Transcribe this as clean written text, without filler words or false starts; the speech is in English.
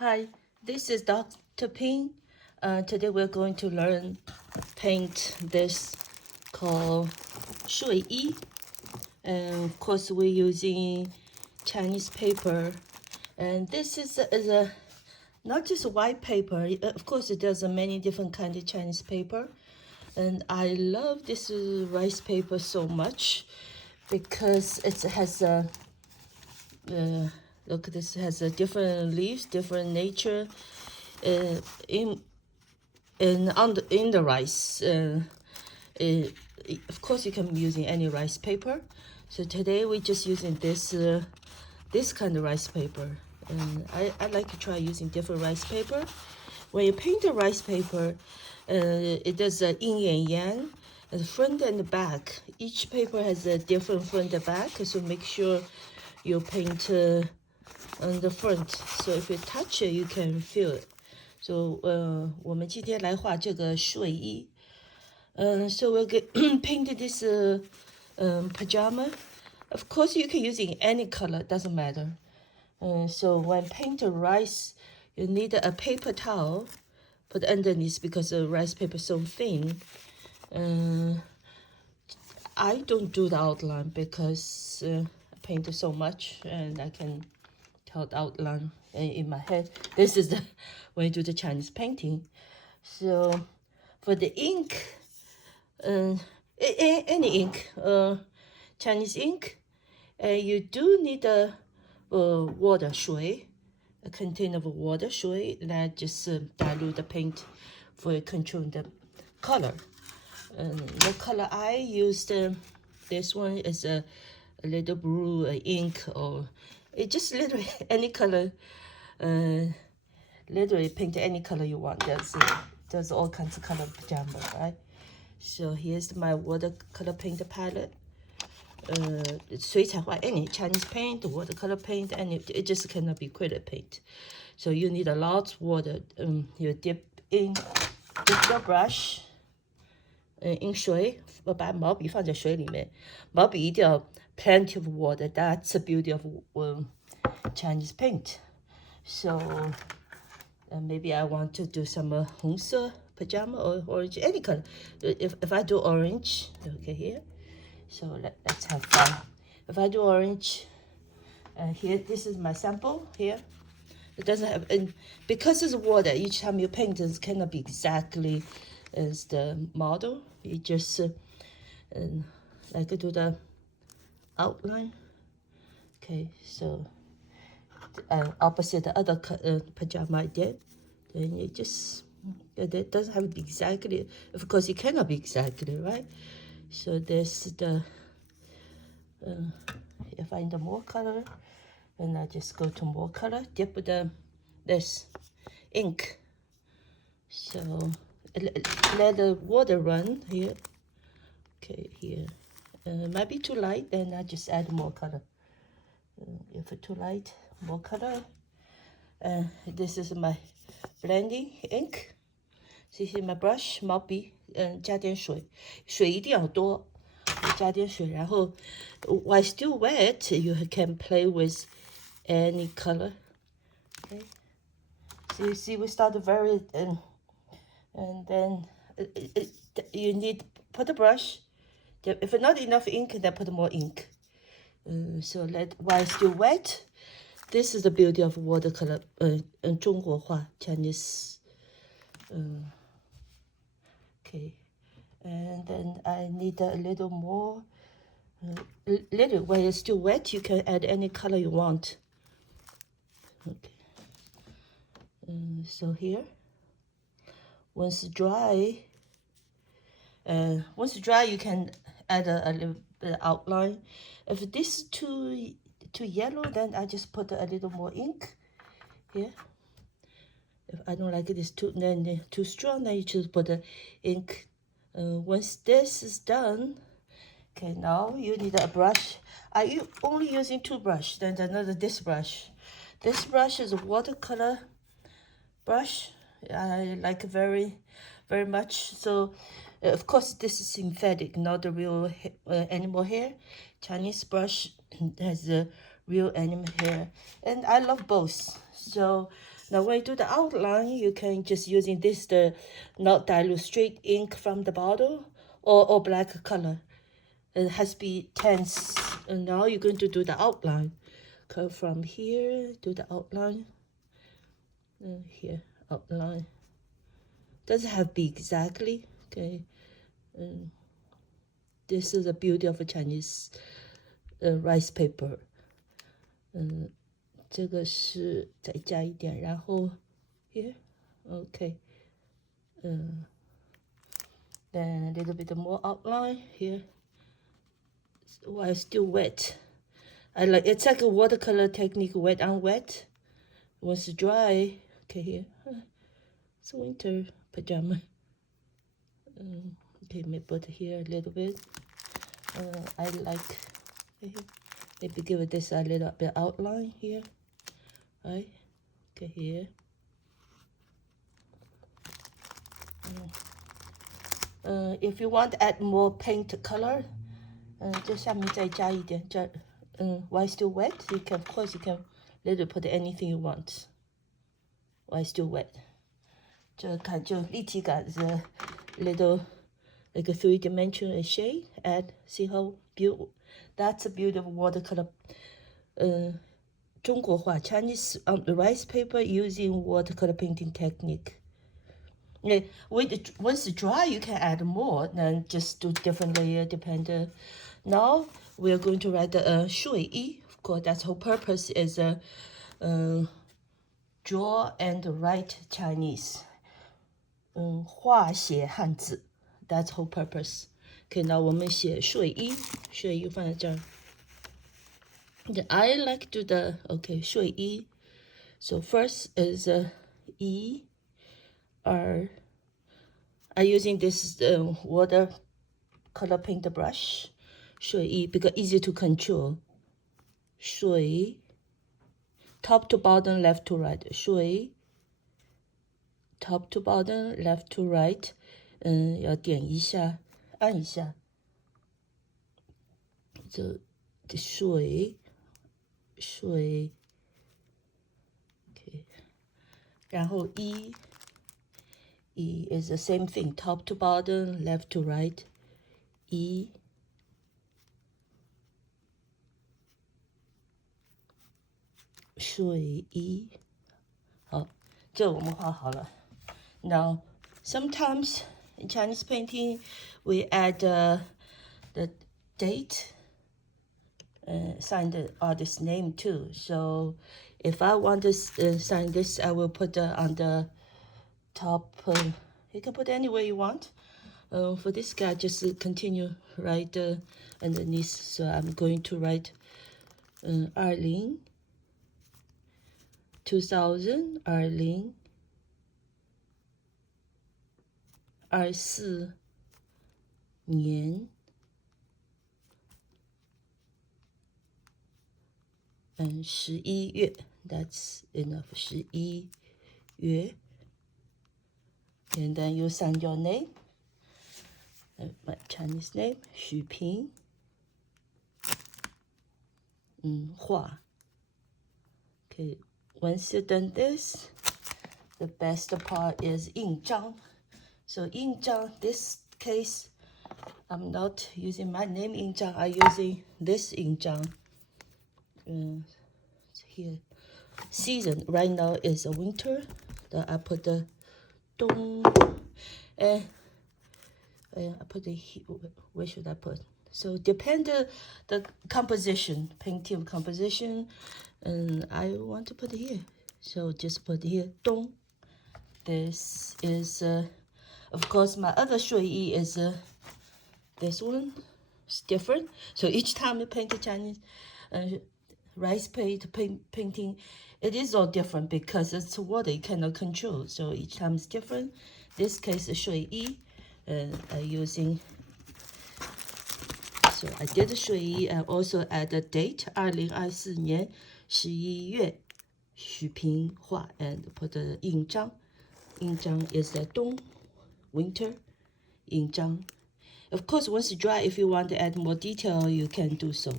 Hi, this is Dr. Ping. Today we're going to learn paint this called 水衣. And of course we're using Chinese paper. And this is a not just white paper. Of course it does many different kind of Chinese paper. And I love this rice paper so much because it has a look, this has a different leaves, different nature in in the rice. Of course, you can be using any rice paper. So today we're just using this kind of rice paper, and I like to try using different rice paper. When you paint a rice paper, it does a yin and yang, the front and the back. Each paper has a different front and back, so make sure you paint on the front. So if you touch it, you can feel it. So 我们今天来画这个睡衣。So we'll get paint this pajama. Of course, you can use in any color, doesn't matter. So when paint the rice, you need a paper towel put underneath because the rice paper is so thin. I don't do the outline because I painted so much and I can tell the outline in my head. This is the when you do the Chinese painting. So for the ink, any ink, Chinese ink, you do need a water 水, a container of water 水 that just dilute the paint for controlling the color. The color I used, this one is a little blue ink, or it just literally any color. Literally paint any color you want. There's all kinds of color pajama, right? So here's my watercolor paint palette. 水彩画 any Chinese paint, watercolor paint, and it just cannot be acrylic paint. So you need a lot of water. You dip your brush in 水，我把毛笔放在水里面，毛笔一定要 plenty of water. That's the beauty of Chinese paint. So maybe I want to do some 红色 pajama or orange, any color. If I do orange, okay, here. So let's have fun. If I do orange, here, this is my sample here. It doesn't have, and because it's water, each time you paint, it cannot be exactly as the model. You just like do the outline. Okay, so opposite the other pajama I did, then you just, it doesn't have to be exactly, of course it cannot be exactly, right? So this the if I find the more color, and I just go to more color, dip this ink. So let the water run here. Okay, here. Might be too light, then I just add more color. If it's too light, more color. This is my blending ink. So here's my brush, 毛笔，加点水，水一定要多，加点水，然后 while still wet, you can play with any color. Okay. So you see, we started very, and then you need put the brush. If not enough ink, then put more ink. So while still wet, this is the beauty of watercolor. 中国画 Chinese. Okay, and then I need a little more. Little while it's still wet, you can add any color you want. Okay. So here, once dry, you can add a little bit of outline. If this is too yellow, then I just put a little more ink here. If I don't like it, it's too strong, then you just put the ink. Once this is done, okay, now you need a brush. I'm only using two brushes, then another this brush. This brush is a watercolor brush. I like it very, very much. So, of course, this is synthetic, not the real animal hair. Chinese brush has the real animal hair. And I love both. So Now when you do the outline, you can just using this the not dilute straight ink from the bottle or black color. It has to be tense. And now you're going to do the outline. Come from here, do the outline. Here, outline. Doesn't have to be exactly. Okay. This is the beauty of a Chinese rice paper. 这个是再加一点，然后 here, okay. Then a little bit more outline here. While still wet. I like it's like a watercolor technique, wet on wet. Once dry, okay here. It's winter pajama. Okay, maybe put here a little bit. I like maybe give this a little bit outline here. Right? Okay, here. If you want to add more paint color, 这下面再加一点，这while still wet, you can of course you can little put anything you want. While still wet, 这看就立体感是 little like a 3-dimensional shade. Add, see how beautiful. That's a beautiful watercolor. 中国画 Chinese rice paper using watercolor painting technique. Yeah, once it's dry, you can add more. Then just do different layer depending. Now we are going to write the 水一. Of course, that's whole purpose is draw and write Chinese. 画写汉字 That's whole purpose. Okay, now 我们写水一放在这儿。I like to do the okay 水一. So first is E. I'm using this watercolor paint brush, 水一 because easy to control. 水 top to bottom, left to right. 水 top to bottom, left to right. 要点一下，按一下。这水 ，okay. 然后E is the same thing, top to bottom, left to right. E. 水一，好，这我们画好了。Now, sometimes in Chinese painting, we add the date, sign the artist's name too. So, if I want to sign this, I will put on the top. You can put anywhere you want. For this guy, just continue write underneath. So I'm going to write 2000 2024年11月 That's enough. 11月 And then you sign your name. My Chinese name, 许平。画。Okay, once you've done this, the best part is 印章. So 印章, this case, I'm not using my name 印章, I'm using this 印章. Here, season right now is a winter. Then I put the 冬 and I put the where should I put? So depend the composition, painting composition, and I want to put it here. So just put here 冬. This is of course my other 水一 is this one. It's different. So each time you paint the Chinese rice painting, it is all different because it's water you cannot control. So each time it's different. This case is 水一 and I'm using. So I did 水一 and also add the date 2024年11月许平画 and put the 印章. 印章 is the 冬 winter 印章. Of course, once it's dry, if you want to add more detail, you can do so.